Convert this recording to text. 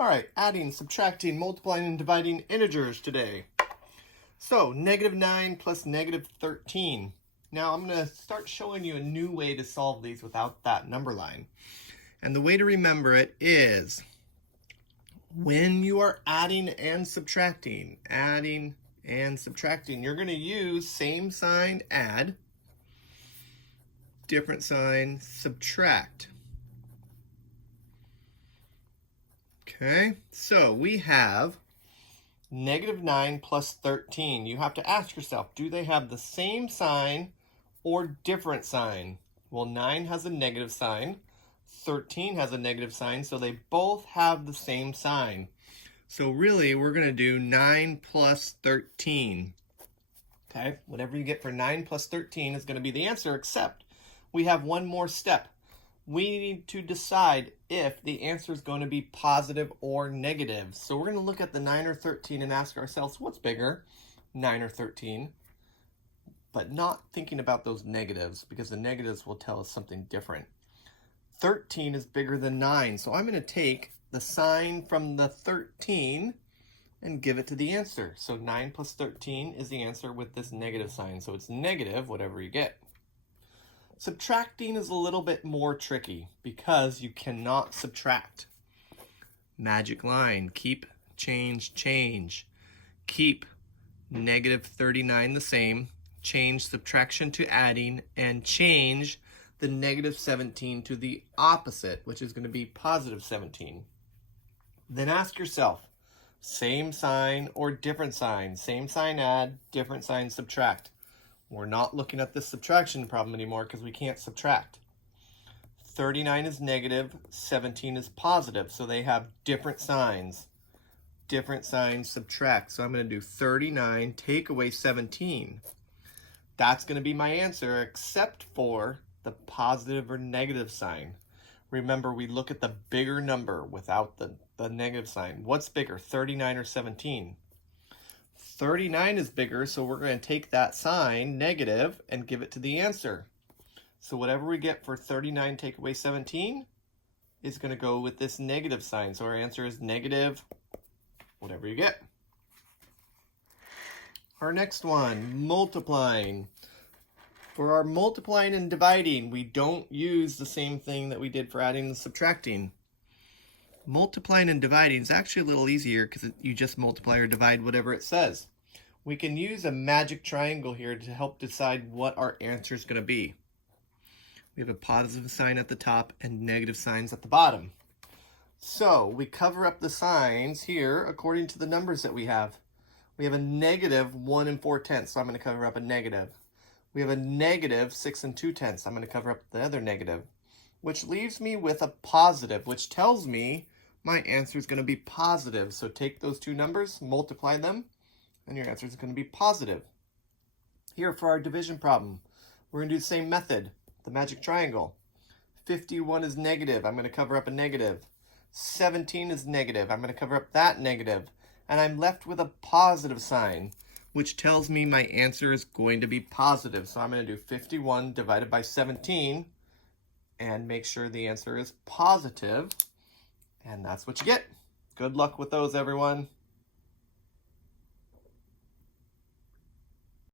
All right, adding, subtracting, multiplying, and dividing integers today. So, -9 plus -13. Now, I'm going to start showing you a new way to solve these without that number line. And the way to remember it is when you are adding and subtracting, you're going to use same sign, add, different sign, subtract. Okay, so we have -9 plus 13. You have to ask yourself, do they have the same sign or different sign? Well, 9 has a negative sign, 13 has a negative sign, so they both have the same sign. So really, we're going to do 9 plus 13. Okay, whatever you get for 9 plus 13 is going to be the answer, except we have one more step. We need to decide if the answer is going to be positive or negative. So we're going to look at the 9 or 13 and ask ourselves, what's bigger, 9 or 13? But not thinking about those negatives, because the negatives will tell us something different. 13 is bigger than 9, so I'm going to take the sign from the 13 and give it to the answer. So 9 plus 13 is the answer with this negative sign, so it's negative whatever you get. Subtracting is a little bit more tricky because you cannot subtract. Magic line, keep, change, change. Keep -39 the same, change subtraction to adding, and change the -17 to the opposite, which is going to be +17. Then ask yourself, same sign or different sign? Same sign, add, different sign, subtract. We're not looking at this subtraction problem anymore because we can't subtract. 39 is negative, 17 is positive, so they have different signs. Different signs, subtract. So I'm going to do 39, take away 17. That's going to be my answer, except for the positive or negative sign. Remember, we look at the bigger number without the negative sign. What's bigger, 39 or 17? 39 is bigger, so we're going to take that sign, negative, and give it to the answer. So whatever we get for 39 take away 17 is going to go with this negative sign. So our answer is negative, whatever you get. Our next one, multiplying. For our multiplying and dividing, we don't use the same thing that we did for adding and subtracting. Multiplying and dividing is actually a little easier because you just multiply or divide whatever it says. We can use a magic triangle here to help decide what our answer is going to be. We have a positive sign at the top and negative signs at the bottom. So we cover up the signs here according to the numbers that we have. We have a -1 4/10, so I'm going to cover up a negative. We have a -6 2/10, I'm going to cover up the other negative, which leaves me with a positive, which tells me my answer is going to be positive. So take those two numbers, multiply them, and your answer is going to be positive. Here for our division problem, we're going to do the same method, the magic triangle. 51 is negative, I'm going to cover up a negative. 17 is negative, I'm going to cover up that negative. And I'm left with a positive sign, which tells me my answer is going to be positive. So I'm going to do 51 divided by 17 and make sure the answer is positive. And that's what you get. Good luck with those, everyone.